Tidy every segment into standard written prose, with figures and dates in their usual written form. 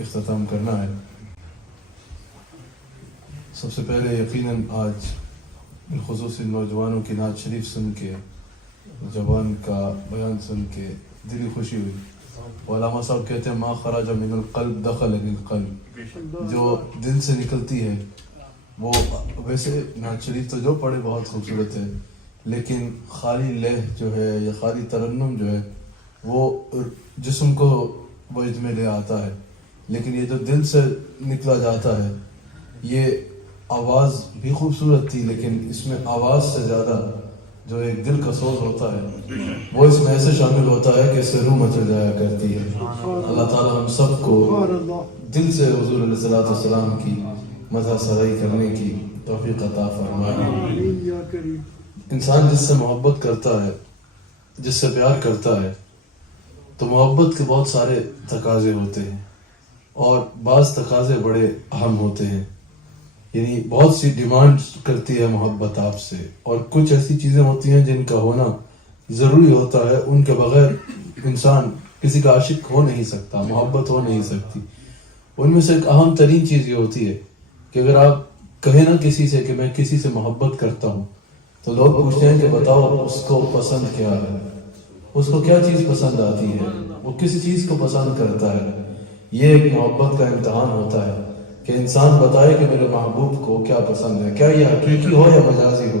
اختتام کرنا ہے. سب سے پہلے یقیناً آج بالخصوص نوجوانوں کی نعت شریف سن کے، زبان کا بیان سن کے دلی خوشی ہوئی. علامہ صاحب کہتے ہیں ما خرج من القلب دخل القلب، جو دل سے نکلتی ہے وہ، ویسے نعت شریف تو جو پڑھے بہت خوبصورت ہے، لیکن خالی لہ جو ہے یا خالی ترنم جو ہے وہ جسم کو وجد میں لے آتا ہے، لیکن یہ جو دل سے نکلا جاتا ہے، یہ آواز بھی خوبصورت تھی، لیکن اس میں آواز سے زیادہ جو ایک دل کا سوز ہوتا ہے وہ اس میں ایسے شامل ہوتا ہے کہ اس سے روح مچل جایا کرتی ہے. اللہ تعالی ہم سب کو دل سے حضور علیہ الصلوۃ والسلام کی مدح سرائی کرنے کی توفیق عطا فرمائے. انسان جس سے محبت کرتا ہے، جس سے پیار کرتا ہے، تو محبت کے بہت سارے تقاضے ہوتے ہیں، اور بعض تقاضے بڑے اہم ہوتے ہیں. یعنی بہت سی ڈیمانڈ کرتی ہے محبت آپ سے، اور کچھ ایسی چیزیں ہوتی ہیں جن کا ہونا ضروری ہوتا ہے، ان کے بغیر انسان کسی کا عاشق ہو نہیں سکتا، محبت ہو نہیں سکتی. ان میں سے ایک اہم ترین چیز یہ ہوتی ہے کہ اگر آپ کہیں نا کسی سے کہ میں کسی سے محبت کرتا ہوں، تو لوگ پوچھتے ہیں کہ بتاؤ اس کو پسند کیا ہے، اس کو کیا چیز پسند آتی ہے، وہ کسی چیز کو پسند کرتا ہے. یہ ایک محبت کا امتحان ہوتا ہے کہ انسان بتائے کہ میرے محبوب کو کیا پسند ہے، کیا یہ حقیقی ہو یا مجازی ہو.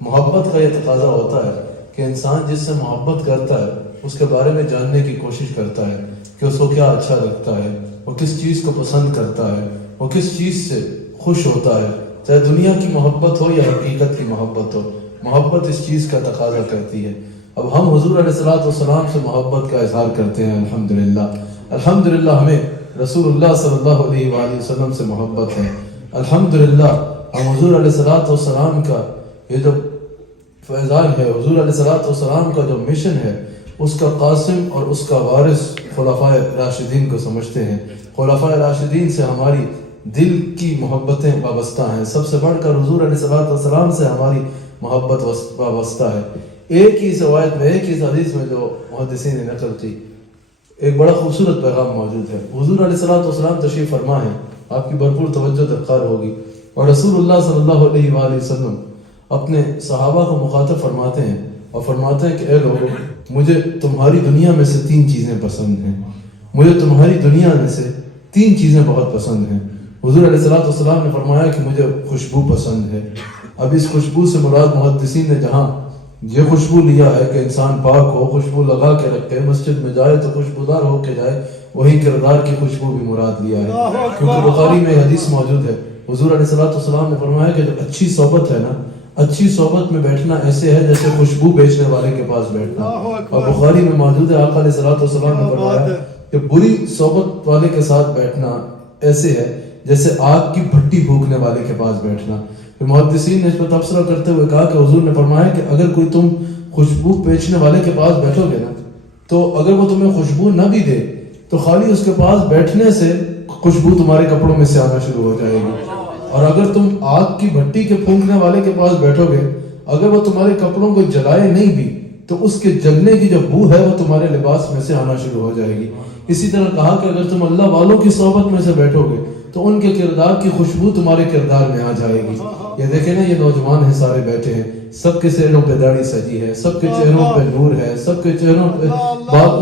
محبت کا یہ تقاضا ہوتا ہے کہ انسان جس سے محبت کرتا ہے اس کے بارے میں جاننے کی کوشش کرتا ہے کہ اس کو کیا اچھا لگتا ہے، وہ کس چیز کو پسند کرتا ہے، وہ کس چیز سے خوش ہوتا ہے، چاہے دنیا کی محبت ہو یا حقیقت کی محبت ہو. محبت اس چیز کا تقاضا کرتی ہے. اب ہم حضور علیہ الصلوۃ والسلام سے محبت کا اظہار کرتے ہیں. الحمدللہ ہمیں رسول اللہ صلی اللہ علیہ وآلہ وسلم سے محبت ہے. الحمدللہ ہم حضور علیہ الصلوۃ والسلام کا یہ جو فیضان ہے، حضور علیہ الصلوۃ والسلام کا جو مشن ہے، اس کا قاسم اور اس کا وارث خلفائے راشدین کو سمجھتے ہیں. خلفائے راشدین سے ہماری دل کی محبتیں وابستہ ہیں. سب سے بڑھ کر حضور علیہ الصلوۃ والسلام سے ہماری محبت وابستہ ہے. ایک ہی روایت میں، ایک ہی حدیث میں جو محدثین نے نقل کی، ایک بڑا خوبصورت پیغام موجود ہے. حضور علیہ الصلوۃ والسلام تشریف فرما ہے، آپ کی بھرپور توجہ درکار ہوگی، اور رسول اللہ صلی اللہ علیہ وآلہ وسلم اپنے صحابہ کو مخاطب فرماتے ہیں اور فرماتے ہیں کہ اے لوگو، مجھے تمہاری دنیا میں سے 3 چیزیں پسند ہیں. مجھے تمہاری دنیا میں سے 3 چیزیں بہت پسند ہیں. حضور علیہ الصلوۃ والسلام نے فرمایا کہ مجھے خوشبو پسند ہے. اب اس خوشبو سے مراد محدثین نے جہاں یہ خوشبو لیا ہے کہ انسان پاک ہو، خوشبو لگا کے رکھے، مسجد میں جائے تو خوشبودار ہو کے جائے، وہی کردار کی خوشبو بھی مراد لیا ہے. کیونکہ بخاری میں حدیث موجود ہے، حضور علیہ الصلوۃ والسلام نے فرمایا کہ جو اچھی صحبت ہے نا، اچھی صحبت میں بیٹھنا ایسے ہے جیسے خوشبو بیچنے والے کے پاس بیٹھنا. اور بخاری میں موجود ہے، آقا علیہ الصلوۃ والسلام نے فرمایا کہ بری صحبت والے کے ساتھ بیٹھنا ایسے ہے جیسے آگ کی بھٹی پھونکنے والے کے پاس بیٹھنا. محدثین نے اس پر تبصرہ کرتے ہوئے کہا کہ حضور نے فرمایا کہ اگر کوئی تم خوشبو بیچنے والے کے پاس بیٹھو گے نا، تو اگر وہ تمہیں خوشبو نہ بھی دے تو خالی اس کے پاس بیٹھنے سے خوشبو تمہارے کپڑوں میں سے آنا شروع ہو جائے گی. اور اگر تم آگ کی بھٹی کے پھونکنے والے کے پاس بیٹھو گے، اگر وہ تمہارے کپڑوں کو جلائے نہیں بھی تو اس کے جلنے کی جو بو ہے وہ تمہارے لباس میں سے آنا شروع ہو جائے گی. اسی طرح کہا کہ اگر تم اللہ والوں کی صحبت میں سے بیٹھو گے تو ان کے کردار کی خوشبو تمہارے کردار میں آ جائے گی. یہ دیکھیں نا، یہ نوجوان ہیں، سارے بیٹھے ہیں، سب کے چہروں پہ داڑھی سجی ہے، سب کے چہروں پہ نور ہے، سب کے چہروں پہ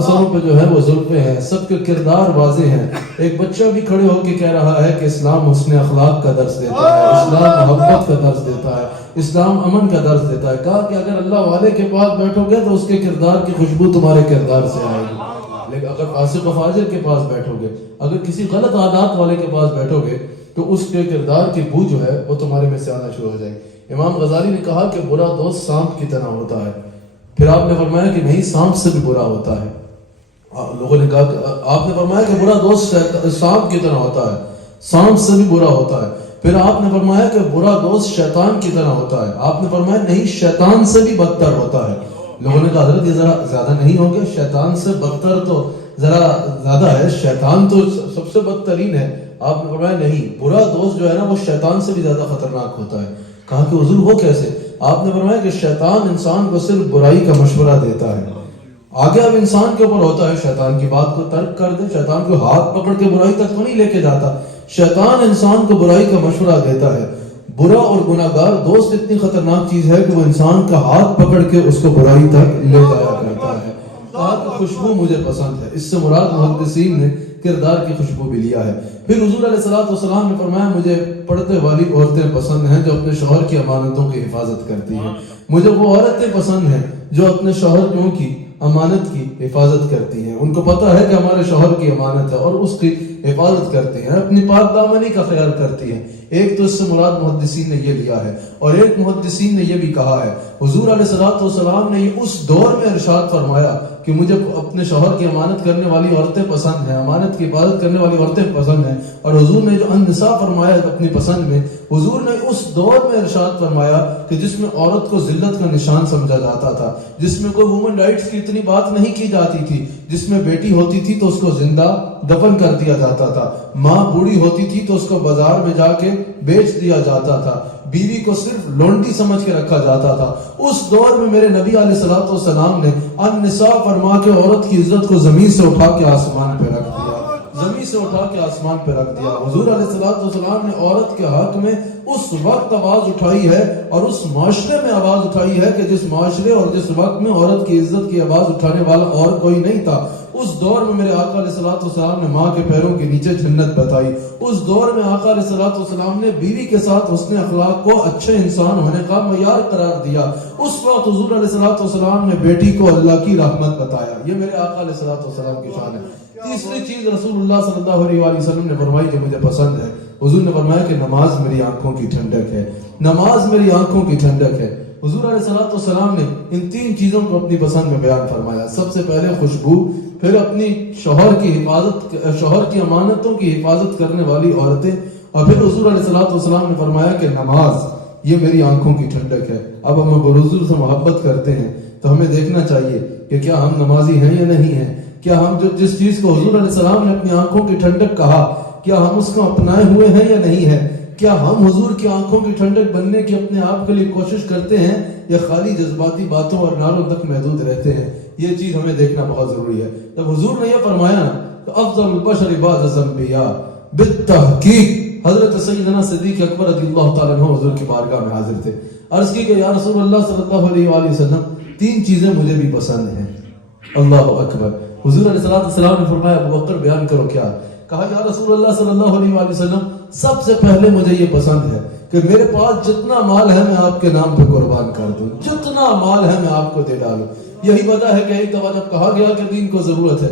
سروں پہ جو ہے وہ زلفیں ہیں، سب کے کردار واضح ہیں. ایک بچہ بھی کھڑے ہو کے کہہ رہا ہے کہ اسلام حسن اخلاق کا درس دیتا ہے، اسلام محبت کا درس دیتا ہے، اسلام امن کا درس دیتا ہے. کہا کہ اگر اللہ والے کے پاس بیٹھو گے تو اس کے کردار کی خوشبو تمہارے کردار سے آئے گی. لیکن اگر فاسق و فاجر کے پاس بیٹھو گے، اگر کسی غلط عادات والے کے پاس بیٹھو گے تو اس کے کردار کی بو جو ہے وہ تمہارے میں سے آنا شروع ہو جائے گی. امام غزالی نے کہا کہ برا دوست سانپ کی طرح ہوتا ہے. پھر آپ نے فرمایا کہ نہیں، سانپ سے بھی برا ہوتا ہے. لوگوں نے کہا کہ آپ نے فرمایا کہ برا دوست سانپ کی طرح ہوتا ہے، سانپ سے بھی برا ہوتا ہے. پھر آپ نے فرمایا کہ برا دوست شیطان کی طرح ہوتا ہے. آپ نے فرمایا نہیں، شیطان سے بھی بدتر ہوتا ہے. لوگوں نے کہا حضرت یہ ذرا زیادہ نہیں ہو گیا، شیطان سے بدتر تو ذرا زیادہ ہے، شیطان تو سب سے بدترین ہے. آپ نے فرمایا نہیں، برا دوست جو ہے نا وہ شیطان سے بھی زیادہ خطرناک ہوتا ہے. کہا کہ حضور وہ کیسے؟ آپ نے فرمایا کہ شیطان انسان کو صرف برائی کا مشورہ دیتا ہے. آگے اب انسان کے اوپر ہوتا ہے شیطان کی بات کو ترک کر دے. شیطان کو ہاتھ پکڑ کے برائی تک تو نہیں لے کے جاتا. شیطان انسان کو برائی کا مشورہ دیتا ہے. برا اور گناہگار دوست اتنی خطرناک چیز ہے کہ وہ انسان کا ہاتھ پکڑ کے اس کو برائی تک لے جایا کرتا ہے. کہا کہ خوشبو مجھے پسند ہے. اس سے مراد محدثین نے کردار کی خوشبو بھی لیا ہے. پھر حضور علیہ الصلوۃ والسلام نے فرمایا مجھے پردے والی عورتیں پسند ہیں جو اپنے شوہر کی امانتوں کی حفاظت کرتی ہیں. مجھے وہ عورتیں پسند ہیں جو اپنے شوہر کی امانت کی حفاظت کرتی ہیں. ان کو پتا ہے کہ ہمارے شوہر کی امانت ہے اور اس کی حفاظت کرتی ہیں, اپنی پاک دامنی کا خیال کرتی ہیں. ایک تو اس سے مراد محدثین نے یہ لیا ہے, اور ایک محدثین نے یہ بھی کہا ہے حضور علیہ الصلوۃ والسلام نے اس دور میں ارشاد فرمایا کہ مجھے اپنے شوہر کی امانت کرنے والی عورتیں پسند ہیں, امانت کی حفاظت کرنے والی عورتیں پسند ہیں. اور حضور نے جو النساء فرمایا اپنی پسند میں, حضور نے اس دور میں ارشاد فرمایا کہ جس میں عورت کو ذلت کا نشان سمجھا جاتا تھا, جس میں کوئی وومن رائٹس کی اتنی بات نہیں کی جاتی تھی, جس میں بیٹی ہوتی تھی تو اس کو زندہ دفن کر دیا جاتا تھا, ماں بوڑھی ہوتی تھی تو اس کو بازار میں جا کے بیچ دیا جاتا تھا, بیوی کو صرف لونڈی سمجھ کے رکھا جاتا تھا. اس دور میں میرے نبی علیہ الصلوۃ والسلام نے النساء فرما کے عورت کی عزت کو زمین سے اٹھا کے آسمان پہ رکھ دیا, زمین سے اٹھا کے آسمان پہ رکھ دیا. حضور علیہ الصلوۃ والسلام نے عورت کے حق میں اس وقت آواز اٹھائی ہے اور اس معاشرے میں آواز اٹھائی ہے کہ جس معاشرے اور جس وقت میں عورت کی عزت کی آواز اٹھانے والا اور کوئی نہیں تھا. اس دور میں میرے آقا علیہ الصلوۃ والسلام نے ماں کے پیروں کے نیچے جنت بتائی. اس دور میں آقا علیہ الصلوۃ والسلام نے بیوی کے ساتھ حسن اخلاق کو اچھے انسان ہونے کا معیار قرار دیا. اس وقت حضور علیہ الصلوۃ والسلام نے بیٹی کو اللہ کی رحمت بتایا. یہ میرے آقا علیہ الصلوۃ والسلام کی شان ہے. تیسری چیز رسول اللہ صلی اللہ علیہ وسلم نے فرمائی کہ مجھے پسند ہے. حضور نے فرمایا کہ نماز میری آنکھوں کی ٹھنڈک ہے, نماز میری آنکھوں کی ٹھنڈک ہے. حضور علیہ الصلوۃ والسلام نے ان تین چیزوں کو اپنی پسند میں بیان فرمایا. سب سے پہلے خوشبو, پھر اپنی شوہر کی حفاظت, شوہر کی امانتوں کی حفاظت کرنے والی عورتیں, اور پھر حضور علیہ الصلوۃ والسلام نے فرمایا کہ نماز یہ میری آنکھوں کی ٹھنڈک ہے. اب ہم حضور سے محبت کرتے ہیں تو ہمیں دیکھنا چاہیے کہ کیا ہم نمازی ہیں یا نہیں ہیں. کیا ہم جس چیز کو حضور علیہ السلام نے اپنی آنکھوں کی ٹھنڈک کہا, کیا ہم اس کو اپنائے ہوئے ہیں یا نہیں ہے. کیا ہم حضور کی آنکھوں کی ٹھنڈک بننے کی اپنے آپ کے لیے کوشش کرتے ہیں یا خالی جذباتی باتوں اور نعروں تک محدود رہتے ہیں. یہ چیز ہمیں دیکھنا بہت ضروری ہے. جب حضور نے یہ فرمایا تو افضل البشر بعد الانبیاء بالتحقیق حضرت سیدنا صدیق اکبر رضی اللہ تعالیٰ عنہ حضور کی بارگاہ میں حاضر تھے. عرض کی کہ یا رسول اللہ صلی اللہ علیہ وآلہ وسلم تین چیزیں مجھے بھی پسند ہیں. اللہ اکبر. حضور علیہ السلام نے فرمایا ابو بکر بیان کرو کیا. کہا یا رسول اللہ صلی اللہ علیہ وآلہ وسلم سب سے پہلے مجھے یہ پسند ہے کہ میرے پاس جتنا مال ہے میں آپ کے نام پہ قربان کر دوں, جتنا مال ہے میں آپ کو دے ڈالوں. یہی وجہ ہے کہ ایک دفعہ جب کہا گیا کہ دین کو ضرورت ہے,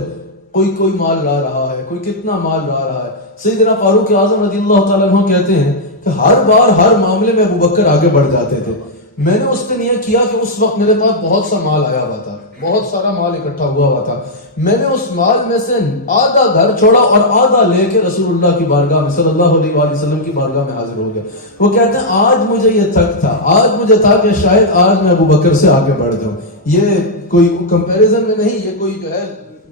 کوئی مال لا رہا ہے, کوئی کتنا مال لا رہا ہے, سیدنا فاروق اعظم رضی اللہ تعالیٰ عنہ کہتے ہیں کہ ہر بار ہر معاملے میں ابو بکر آگے بڑھ جاتے تھے. میں نے اس دن یہ کیا کہ اس وقت میرے پاس بہت سا مال آیا ہوا تھا, بہت سارا مال اکٹھا ہوا ہوا تھا. میں نے اس مال میں سے آدھا گھر چھوڑا اور آدھا لے کے رسول اللہ کی بارگاہ میں صلی اللہ علیہ وآلہ وسلم کی بارگاہ میں حاضر ہو گیا. وہ کہتے ہیں آج مجھے یہ تھک تھا, آج مجھے تھا کہ شاید آج میں ابو بکر سے آگے بڑھ جاؤں. یہ کوئی کمپیریزن میں نہیں, یہ کوئی جو ہے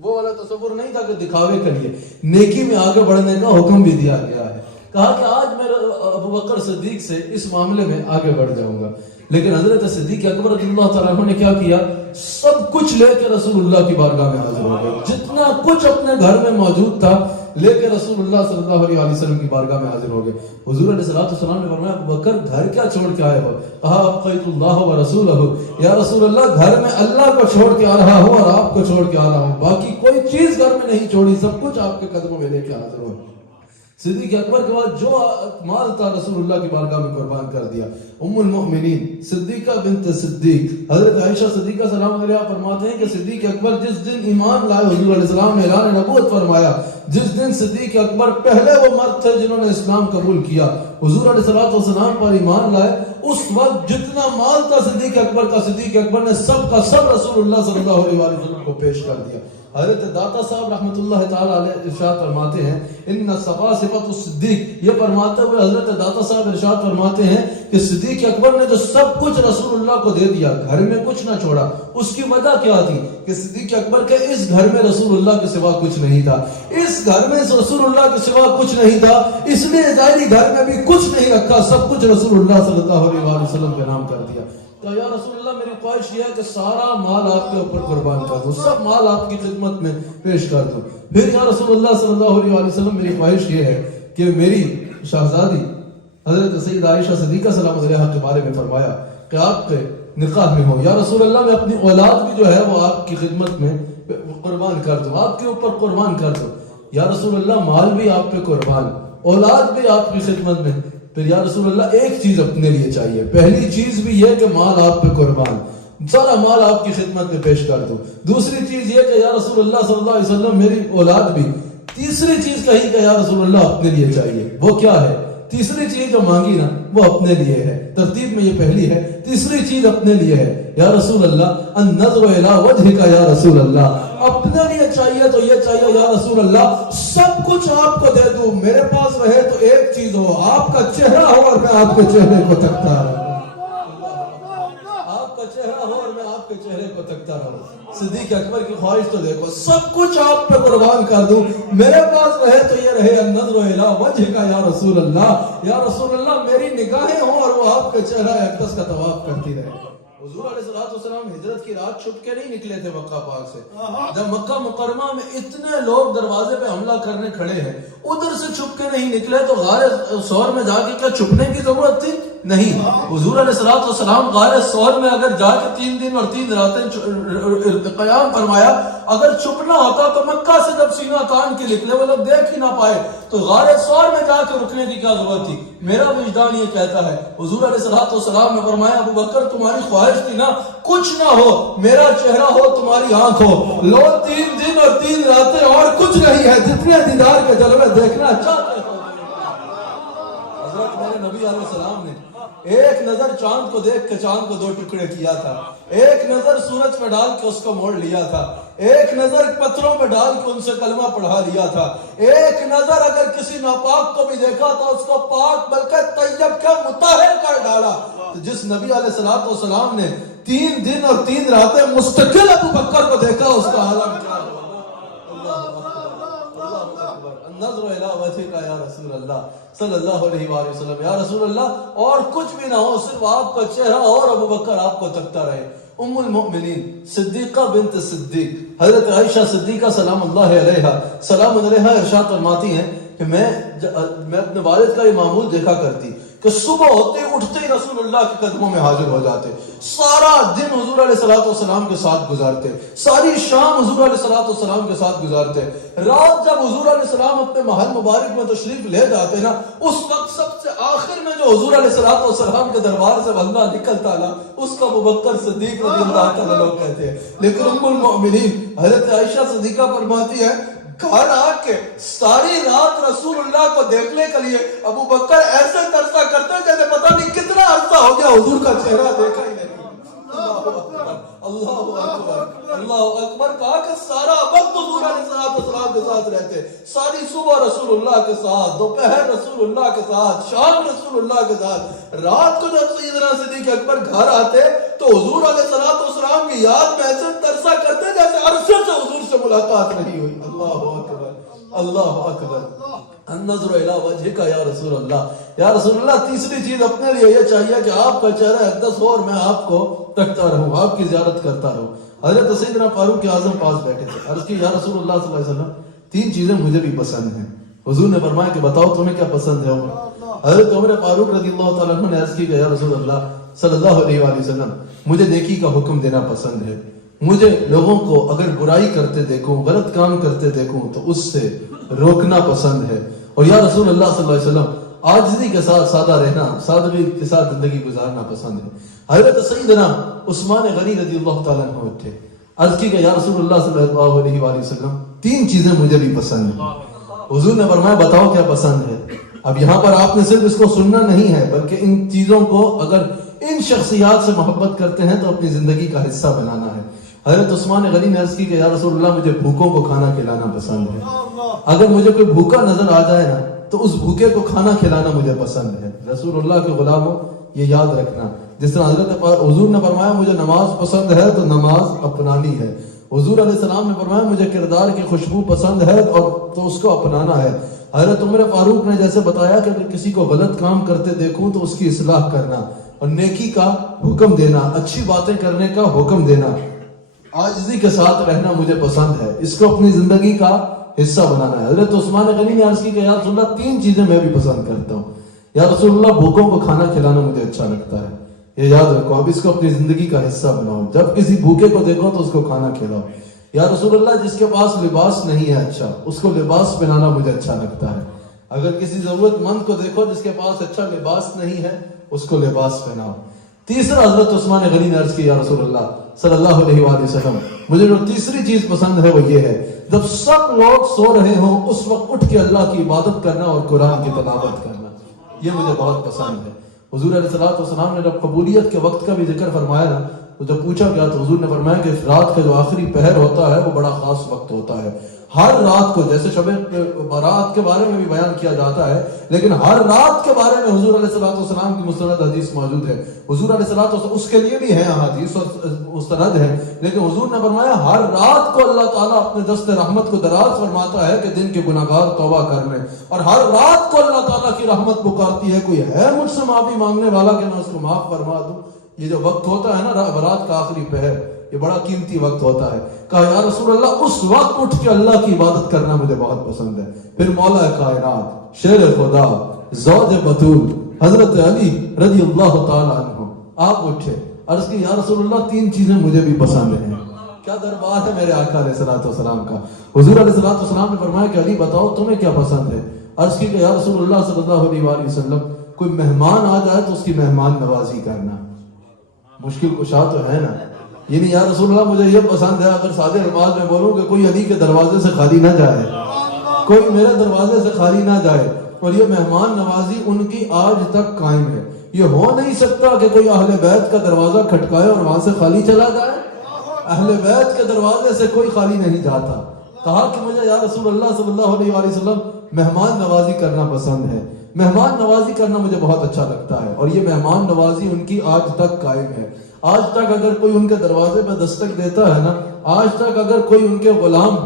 وہ والا تصور نہیں تھا کہ دکھاوے کے لیے, نیکی میں آگے بڑھنے کا حکم بھی دیا گیا ہے. کہا کہ آج میں ابو بکر صدیق سے اس معاملے میں آگے بڑھ جاؤں گا. لیکن حضرت صدیق اکبر رضی اللہ تعالیٰ عنہ نے کیا کیا, سب کچھ لے کے رسول اللہ کی بارگاہ میں حاضر ہو گئے. جتنا کچھ اپنے گھر میں موجود تھا لے کے رسول اللہ صلی اللہ علیہ وسلم کی بارگاہ میں حاضر ہو گئے. حضور علیہ السلام نے فرمایا ابو بکر گھر کیا چھوڑ کے آئے ہو. کہا ابقیت اللہ و رسولہ, یا رسول اللہ گھر میں اللہ کو چھوڑ کے آ رہا ہوں اور آپ کو چھوڑ کے آ رہا ہوں, باقی کوئی چیز گھر میں نہیں چھوڑی, سب کچھ آپ کے قدموں میں لے کے حاضر ہو. صدیق اکبر کے بعد جو مال تھا رسول اللہ کی بارگاہ میں قربان کر دیا. ام المؤمنین صدیقہ بنت صدیق حضرت عائشہ صدیقہ سلام علیہ فرماتے ہیں کہ صدیق اکبر جس دن ایمان لائے, حضور علیہ السلام نے اعلان نبوت فرمایا, جس دن صدیق اکبر پہلے وہ مرد تھے جنہوں نے اسلام قبول کیا, حضور علیہ السلام پر ایمان لائے, اس وقت جتنا مال تھا صدیق اکبر کا, صدیق اکبر نے سب کا سب رسول اللہ صلی اللہ علیہ وسلم کو پیش کر دیا. حضرت داتا صاحب رحمۃ اللہ تعالی علیہ ارشاد فرماتے ہیں ان صفا صفت الصدیق, یہ فرماتے ہوئے حضرت داتا صاحب ارشاد فرماتے ہیں کہ صدیق اکبر نے جو سب کچھ رسول اللہ کو دے دیا, گھر میں کچھ نہ چھوڑا. اس کی وجہ کیا تھی کہ صدیق اکبر کے اس گھر میں رسول اللہ کے سوا کچھ نہیں تھا, اس گھر میں رسول اللہ کے سوا کچھ نہیں تھا, اس لیے ظاہری گھر میں بھی کچھ نہیں رکھا, سب کچھ رسول اللہ صلی اللہ علیہ وسلم کے نام کر دیا. کہ یا رسول اللہ میری خواہش یہ ہے کہ سارا مال آپ کے اوپر قربان کر دوں، سب مال آپ کی خدمت میں پیش کر دوں۔ پھر یا رسول اللہ صلی اللہ علیہ وسلم میری خواہش یہ ہے کہ میری شہزادی حضرت سید عائشہ صدیقہ سلام علیہا کے بارے میں فرمایا کہ آپ کے نکاح میں ہو، یا رسول اللہ میں اپنی اولاد بھی جو ہے وہ آپ کی خدمت میں قربان کر دوں، آپ کے اوپر قربان کر دوں۔ یا رسول اللہ مال بھی آپ پہ قربان، اولاد بھی آپ کی خدمت میں۔ پھر یا رسول اللہ ایک چیز اپنے لیے چاہیے، پہلی چیز بھی یہ کہ مال آپ پہ قربان، سارا مال آپ کی خدمت میں پیش کر دوں۔ دوسری چیز یہ کہ یا رسول اللہ صلی اللہ علیہ وسلم میری اولاد بھی۔ تیسری چیز کہی کہ یا رسول اللہ اپنے لیے چاہیے، وہ کیا ہے؟ تیسری چیز جو مانگی نا وہ اپنے لیے ہے، ترتیب میں یہ پہلی ہے، تیسری چیز اپنے لیے ہے۔ یا رسول اللہ النظر الی وجہک یا رسول اللہ، اپنے لیے چاہیے تو یہ چاہیے یا رسول اللہ سب کچھ آپ کو دے دوں، میرے پاس رہے تو ایک چیز ہو، آپ کا چہرہ ہو اور میں آپ کے چہرے کو تکتا رہوں، آپ کا چہرہ ہو اور میں آپ کے چہرے کو تکتا رہوں۔ صدیق اکبر کی خواہش تو دیکھو، سب کچھ آپ پہ قربان کر دوں، میرے پاس رہے تو یہ رہے النظر الی وجہک یا رسول اللہ، یا رسول اللہ میری نگاہیں ہوں اور وہ آپ کے چہرہ اقدس کا طواف کرتی رہے۔ حضور علیہ السلام ہجرت کی رات چھپ کے نہیں نکلے تھے مکہ پاک سے، جب مکہ مکرمہ میں اتنے لوگ دروازے پہ حملہ کرنے کھڑے ہیں ادھر سے چھپ کے نہیں نکلے تو غار ثور میں جا کے کیا چھپنے کی ضرورت تھی؟ نہیں۔ حضور علیہ السلام غار ثور میں اگر جا کے 3 دن اور 3 راتیں قیام فرمایا، اگر چھپنا ہوتا تو مکہ سے جب سینہ تان کے نکلے وہ لوگ دیکھ ہی نہ پائے، تو غار ثور میں جا کے رکنے کی کیا ضرورت تھی؟ میرا وجدان یہ کہتا ہے، حضور علیہ السلام نے فرمایا ابو بکر تمہاری خواہش تھی نا کچھ نہ ہو، میرا چہرہ ہو تمہاری آنکھ ہو، لو 3 دن اور 3 راتیں اور کچھ نہیں ہے، جتنے دیدار کے جلوے دیکھنا چاہتے ہو۔ حضرت میرے نبی علیہ السلام نے ایک نظر چاند کو دیکھ کے چاند کو 2 ٹکڑے کیا تھا، ایک نظر سورج پہ ڈال کے اس کو موڑ لیا تھا، ایک نظر پتھروں پہ ڈال کے ان سے کلمہ پڑھا لیا تھا، ایک نظر اگر کسی ناپاک کو بھی دیکھا تو اس کو پاک بلکہ طیب کا مطہر کر ڈالا۔ تو جس نبی علیہ السلام نے 3 دن اور 3 راتیں مستقل ابو بکر کو دیکھا اس کا عالم کیا ہوا۔ النظر الی وجہک یا رسول اللہ صلی اللہ علیہ وآلہ وسلم، یا رسول اللہ اور کچھ بھی نہ ہو، صرف آپ کا چہرہ اور ابو بکر آپ کو تکتا رہے۔ ام المؤمنین صدیقہ بنت صدیق حضرت عائشہ صدیقہ سلام اللہ علیہا ارشاد فرماتی ہیں کہ میں اپنے والد کا یہ معمول دیکھا کرتی کہ صبح ہوتے اٹھتے ہی رسول اللہ کے قدموں میں حاضر ہو جاتے، سارا دن حضور علیہ السلام کے ساتھ گزارتے، ساری شام حضور علیہ السلام کے ساتھ گزارتے، رات جب حضور علیہ السلام اپنے محل مبارک میں تشریف لے جاتے نا اس وقت سب سے آخر میں جو حضور علیہ السلام کے دربار سے بندہ نکلتا نا اس کا ابو بکر صدیق رضی اللہ تعالیٰ لوگ کہتے ہیں۔ لیکن ام المؤمنین حضرت عائشہ صدیقہ فرماتی ہے گھر آ کے ساری رات رسول اللہ کو دیکھنے کے لیے ابو بکر ایسے ترسا کرتے جیسے پتہ نہیں کتنا عرصہ ہو گیا حضور کا چہرہ دیکھا ہی نہیں۔ اللہ اکبر اللہ اکبر کہا کہ سارا وقت حضور علیہ السلام کے ساتھ رہتے، ساری صبح رسول اللہ کے ساتھ، دوپہر رسول اللہ کے ساتھ، شام رسول اللہ کے ساتھ، رات کو جب سیدنا صدیق اکبر گھر آتے تو حضور علیہ السلام کی یاد میں ایسے ترسا کرتے جیسے عرصے سے حضور سے ملاقات نہیں ہوئی۔ اللہ اکبر اللہ اکبر النظر الی وجہک یا رسول اللہ، یا رسول اللہ تیسری چیز اپنے لیے یہ چاہیے کہ آپ کا چہرہ اقدس ہو اور میں آپ کو تکتا رہوں، آپ کی زیارت کرتا رہوں۔ حضرت سیدنا فاروق اعظم پاس بیٹھے تھے، عرض کی یا رسول اللہ صلی اللہ علیہ وسلم 3 چیزیں مجھے بھی پسند ہیں۔ حضور نے فرمایا کہ بتاؤ تمہیں کیا پسند ہے؟ حضرت عمر فاروق رضی اللہ تعالیٰ عنہ نے عرض کی کہ یا رسول اللہ صلی اللہ علیہ وآلہ وسلم مجھے نیکی کا حکم دینا پسند ہے، مجھے لوگوں کو اگر برائی کرتے دیکھوں، غلط کام کرتے دیکھوں تو اس سے روکنا پسند ہے، اور یا رسول اللہ صلی اللہ علیہ وسلم عاجزی کے ساتھ سادہ رہنا، سادگی کے ساتھ زندگی گزارنا پسند ہے۔ حضرت سیدنا عثمان غنی رضی اللہ تعالیٰ عنہ اٹھے، عرض کی کہ یا رسول اللہ صلی اللہ علیہ وآلہ وسلم 3 چیزیں مجھے بھی پسند ہیں۔ حضور نے فرمایا بتاؤ کیا پسند ہے؟ اب یہاں پر آپ نے صرف اس کو سننا نہیں ہے بلکہ ان چیزوں کو اگر ان شخصیات سے محبت کرتے ہیں تو اپنی زندگی کا حصہ بنانا ہے۔ حضرت عثمان غنی نے عرض کی کہ یا رسول اللہ مجھے بھوکوں کو کھانا کھلانا پسند ہے، اگر مجھے کوئی بھوکا نظر آ جائے نا تو اس بھوکے کو کھانا کھلانا مجھے پسند ہے۔ رسول اللہ کے غلاموں یہ یاد رکھنا، جس طرح حضرت حضور نے فرمایا مجھے نماز پسند ہے تو نماز اپنانی ہے، حضور علیہ السلام نے فرمایا مجھے کردار کی خوشبو پسند ہے اور تو اس کو اپنانا ہے۔ حضرت عمر فاروق نے جیسے بتایا کہ اگر کسی کو غلط کام کرتے دیکھوں تو اس کی اصلاح کرنا، اور نیکی کا حکم دینا, اچھی باتیں کرنے کا حکم دینا, عاجزی کے ساتھ رہنا مجھے پسند ہے, اس کو اپنی زندگی کا حصہ بنانا ہے. حضرت عثمان غنی نے عرض کی کہ یا رسول اللہ 3 چیزیں میں بھی پسند کرتا ہوں. یا رسول اللہ بھوکوں کو کھانا کھلانا مجھے اچھا لگتا ہے, یہ یاد رکھو, اب اس کو اپنی زندگی کا حصہ بناؤ. جب کسی بھوکے کو دیکھو تو اس کو کھانا کھلاؤ. یا رسول اللہ جس کے پاس لباس نہیں ہے اچھا, اس کو لباس پہنانا مجھے اچھا لگتا ہے. اگر کسی ضرورت مند کو دیکھو جس کے پاس اچھا لباس نہیں ہے, اس کو لباس پہناؤ. تیسرا حضرت عثمان غنی نے عرض کی یا رسول اللہ صلی اللہ علیہ وآلہ وسلم, مجھے جو تیسری چیز پسند ہے وہ یہ ہے, جب سب لوگ سو رہے ہوں اس وقت اٹھ کے اللہ کی عبادت کرنا اور قرآن کی تلاوت کرنا, یہ مجھے بہت پسند ہے. حضور علیہ الصلوۃ والسلام نے جب قبولیت کے وقت کا بھی ذکر فرمایا نا, تو جب پوچھا گیا تو حضور نے فرمایا کہ رات کا جو آخری پہر ہوتا ہے وہ بڑا خاص وقت ہوتا ہے. ہر رات کو, جیسے شب برات کے بارے میں بھی بیان کیا جاتا ہے, لیکن ہر رات کے بارے میں حضور علیہ الصلوۃ والسلام کی مستند حدیث موجود ہے. حضور علیہ الصلوۃ والسلام اس کے لیے بھی ہے احادیث اور مستند ہے, لیکن حضور نے فرمایا ہر رات کو اللہ تعالیٰ اپنے دست رحمت کو دراز فرماتا ہے کہ دن کے گناہگار توبہ کر لیں, اور ہر رات کو اللہ تعالیٰ کی رحمت پکارتی ہے کوئی ہے مجھ سے معافی مانگنے والا کہ میں اس کو معاف فرما دوں. یہ جو وقت ہوتا ہے نا برات کا آخری پہر, یہ بڑا قیمتی وقت ہوتا ہے. کہا یا رسول اللہ اس وقت اٹھ کے اللہ کی عبادت کرنا مجھے بہت پسند ہے. پھر مولا کائنات, شیر خدا, زوج بطول حضرت علی رضی اللہ تعالی عنہ, آپ اٹھے, عرض کی یا رسول اللہ 3 چیزیں مجھے بھی پسند ہیں. کیا دربار ہے میرے آقا علیہ الصلوۃ والسلام کا. حضور علیہ الصلوۃ والسلام نے فرمایا کہ علی بتاؤ تمہیں کیا پسند ہے. عرض کی کہ یا رسول اللہ صلی اللہ علیہ وآلہ وسلم کوئی مہمان آ جائے تو اس کی مہمان نوازی کرنا. مشکل کشا تو ہے نا, یہ نہیں یا رسول اللہ مجھے یہ پسند ہے اگر سادے نماز میں بولوں کہ کوئی علی کے دروازے سے خالی نہ جائے, کوئی میرے دروازے سے خالی نہ جائے. اور یہ مہمان نوازی ان کی آج تک قائم ہے. یہ ہو نہیں سکتا کہ کوئی اہل بیت کا دروازہ کھٹکائے اور وہاں سے خالی چلا جائے. اہل بیت کے دروازے سے کوئی خالی نہیں جاتا. کہا کہ مجھے یا رسول اللہ صلی اللہ علیہ وآلہ وسلم مہمان نوازی کرنا پسند ہے. مہمان نوازی کرنا مجھے بہت اچھا لگتا ہے, اور یہ مہمان نوازی ان کی آج تک قائم ہے. آج تک اگر کوئی ان کے دروازے پہ دستک دیتا ہے نا, آج تک اگر کوئی ان کے غلام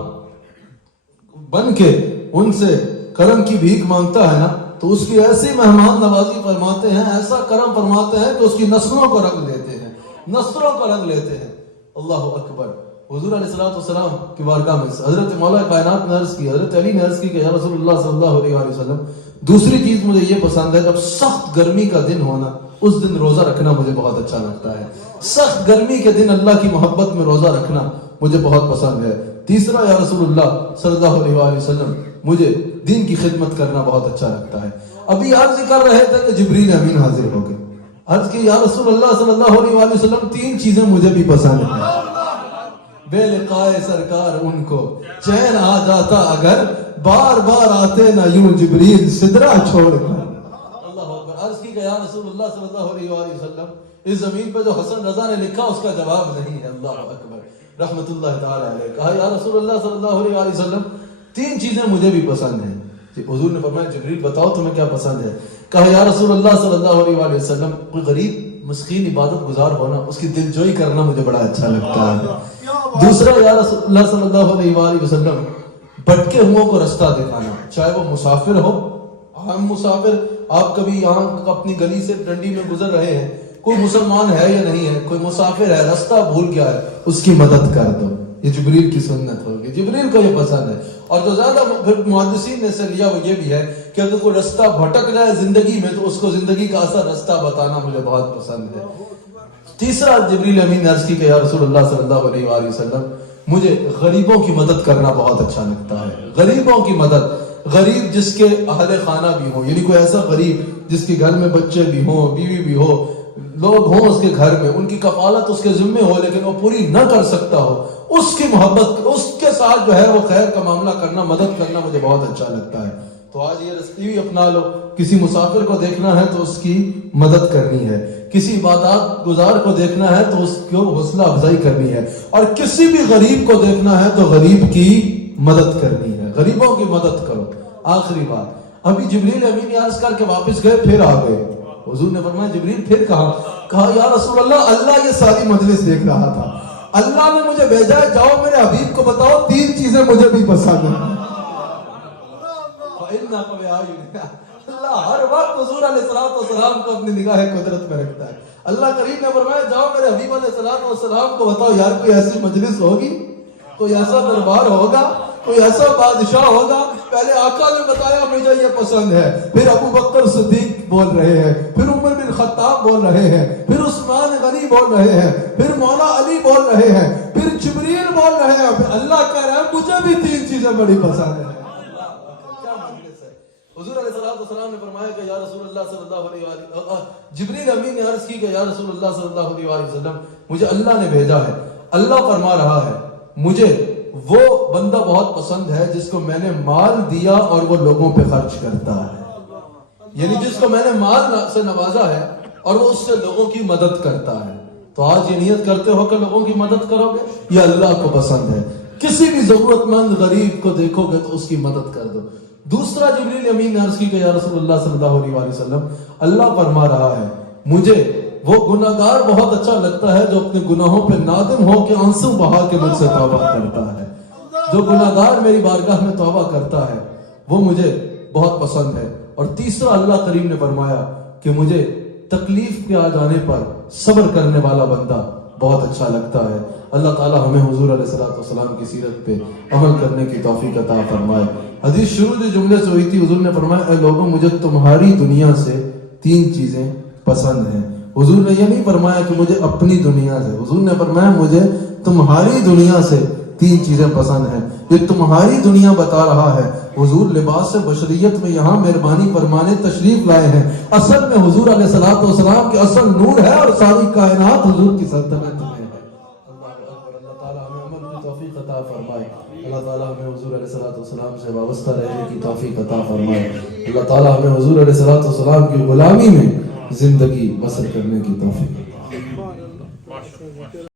بن کے ان سے کرم کی بھیک مانگتا ہے نا, تو اس کی ایسی مہمان نوازی فرماتے ہیں, ایسا کرم فرماتے ہیں کہ اس کی نسلوں کو رنگ لیتے ہیں, نسلوں کو رنگ لیتے ہیں. اللہ اکبر. حضور علیہ الصلوۃ والسلام کی بارگاہ میں حضرت مولا کائنات نے عرض کی, حضرت علی نے عرض کی کہ یا رسول اللہ صلی اللہ علیہ وآلہ وسلم دوسری چیز مجھے یہ پسند ہے, جب سخت گرمی کا دن ہونا اس دن روزہ رکھنا مجھے بہت اچھا لگتا ہے. سخت گرمی کے دن اللہ کی محبت میں روزہ رکھنا مجھے بہت پسند ہے. تیسرا یا رسول اللہ صلی اللہ علیہ وآلہ وسلم مجھے دین کی خدمت کرنا بہت اچھا لگتا ہے. ابھی عرض کر رہے تھے کہ جبریل امین حاضر ہو گئے. عرض کی یا رسول اللہ صلی اللہ علیہ وآلہ وسلم 3 چیزیں مجھے بھی پسند ہیں. بے لقائے سرکار ان کو چین آ جاتا اگر, بار بار آتے نہ یوں جبریل سدرا چھوڑ کر. اللہ اکبر. عرض کی کہ یا رسول اللہ صلی اللہ علیہ وآلہ وسلم اس زمین پہ جو حسن رضا نے لکھا اس کا جواب نہیں ہے. اللہ اکبر رحمت اللہ تعالی علیہ. کہا یا رسول اللہ صلی اللہ علیہ وآلہ وسلم 3 چیزیں مجھے بھی پسند ہیں. حضور نے فرمایا جبریل بتاؤ تمہیں کیا پسند ہے. کہا یا رسول اللہ صلی اللہ علیہ وآلہ وسلم کوئی غریب مسکین عبادت گزار ہونا, اس کی دل جوئی کرنا مجھے بڑا اچھا لگتا ہے. دوسرا یا رسول اللہ صلی اللہ علیہ وآلہ وسلم بھٹکے ہوں کو رستہ دکھانا, چاہے وہ مسافر ہو, عام مسافر, آپ کبھی یہاں اپنی گلی سے ڈنڈی میں گزر رہے ہیں, کوئی مسلمان ہے یا نہیں ہے, کوئی مسافر ہے رستہ بھول گیا ہے, اس کی مدد کر دو. یہ جبریل کی سنت ہوگی, جبریل کو یہ پسند ہے. اور جو زیادہ محدثین نے سے لیا وہ یہ بھی ہے کہ اگر کوئی رستہ بھٹک جائے زندگی میں تو اس کو زندگی کا اثر رستہ بتانا مجھے بہت پسند ہے. تیسرا جبریل امین نے عرض کی کہ یا رسول اللہ صلی اللہ علیہ وآلہ وسلم مجھے غریبوں کی مدد کرنا بہت اچھا لگتا ہے. غریبوں کی مدد, غریب جس کے اہل خانہ بھی ہوں, یعنی کوئی ایسا غریب جس کے گھر میں بچے بھی ہوں, بیوی بھی ہو, لوگ ہوں اس کے گھر میں, ان کی کفالت اس کے ذمے ہو لیکن وہ پوری نہ کر سکتا ہو, اس کی محبت, اس کے ساتھ جو ہے وہ خیر کا معاملہ کرنا, مدد کرنا مجھے بہت اچھا لگتا ہے. تو آج یہ رستی بھی اپنا لو, کسی مسافر کو دیکھنا ہے تو اس کی مدد کرنی ہے, کسی عبادات گزار کو دیکھنا ہے تو اس کو حوصلہ افزائی کرنی ہے, اور کسی بھی غریب کو دیکھنا ہے تو غریب کی مدد کرنی ہے. غریبوں کی مدد کرو. آخری بات, ابھی جبریل امین عرض کر کے واپس گئے, پھر آ گئے. حضور نے فرمایا جبریل پھر کہا یا رسول اللہ اللہ یہ ساری مجلس دیکھ رہا تھا, اللہ نے مجھے بھیجا ہے, جاؤ میرے حبیب کو بتاؤ 3 چیزیں مجھے بھی پسند ہیں. اللہ ہر وقت حضور علیہ السلام کو اپنی نگاہ قدرت میں رکھتا ہے. اللہ کریم نے فرمایا جاؤ میرے حبیب علیہ السلام کو بتاؤ یار کوئی ایسی مجلس ہوگی, کوئی ایسا دربار ہوگا, کوئی ایسا بادشاہ ہوگا. پہلے آقا نے بتایا مجھے یہ پسند ہے, پھر ابو بکر صدیق بول رہے ہیں, پھر عمر بن خطاب بول رہے ہیں, پھر عثمان غنی بول رہے ہیں, پھر مولا علی بول رہے ہیں, پھر جبریل بول رہے ہیں, پھر اللہ کہہ رہا ہے مجھے بھی 3 چیزیں بڑی پسند ہیں. کیا مجلس ہے. حضور علیہ السلام نے فرمایا کہ یا رسول اللہ صلی اللہ علیہ وآلہ, جبریل امین نے عرض کی کہ یا رسول اللہ صلی اللہ علیہ وآلہ وسلم مجھے اللہ نے بھیجا ہے. اللہ فرما رہا ہے مجھے وہ بندہ بہت پسند ہے جس کو میں نے مال دیا اور وہ لوگوں پہ خرچ کرتا ہے. یعنی جس کو میں نے مال سے نوازا ہے اور وہ اس سے لوگوں کی مدد کرتا ہے. تو آج یہ نیت کرتے ہو کہ لوگوں کی مدد کرو گے, یہ اللہ کو پسند ہے. کسی بھی ضرورت مند غریب کو دیکھو گے تو اس کی مدد کر دو. دوسرا جبریل امین نے عرض کی کہ یا رسول اللہ صلی اللہ علیہ وآلہ وسلم اللہ فرما رہا ہے مجھے وہ گناہگار بہت اچھا لگتا ہے جو اپنے گناہوں پہ نادم ہو کے آنسو بہا کے مجھ سے توبہ کرتا ہے. جو گناہگار میری بارگاہ میں توبہ کرتا ہے وہ مجھے بہت پسند ہے. اور تیسرا اللہ کریم نے فرمایا کہ مجھے تکلیف کے آ جانے پر صبر کرنے والا بندہ بہت اچھا لگتا ہے. اللہ تعالی ہمیں حضور علیہ السلام کی سیرت پہ عمل کرنے کی توفیق عطا فرمائے. حدیث شروع جو جملے سے ہوئی تھی, حضور نے فرمایا اے لوگوں مجھے تمہاری دنیا سے 3 چیزیں پسند ہیں. حضور نے یہ نہیں فرمایا کہ مجھے اپنی دنیا سے, حضور نے فرمایا مجھے تمہاری دنیا سے 3 چیزیں پسند ہیں. یہ تمہاری دنیا بتا رہا ہے حضور لباس بشریت میں یہاں مہربانی فرمانے تشریف لائے ہیں. اصل میں حضور علیہ السلام کے اصل نور ہے اور ساری کائنات حضور کی سلطنت میں ہے. اللہ تعالیٰ ہمیں عمل کی توفیق عطا فرمائے. اللہ تعالیٰ ہمیں حضور علیہ السلام سے وابستہ رہنے کی توفیق عطا فرمائے. اللہ تعالیٰ ہمیں حضور علیہ السلام کی غلامی میں زندگی بسر کرنے کی توفیق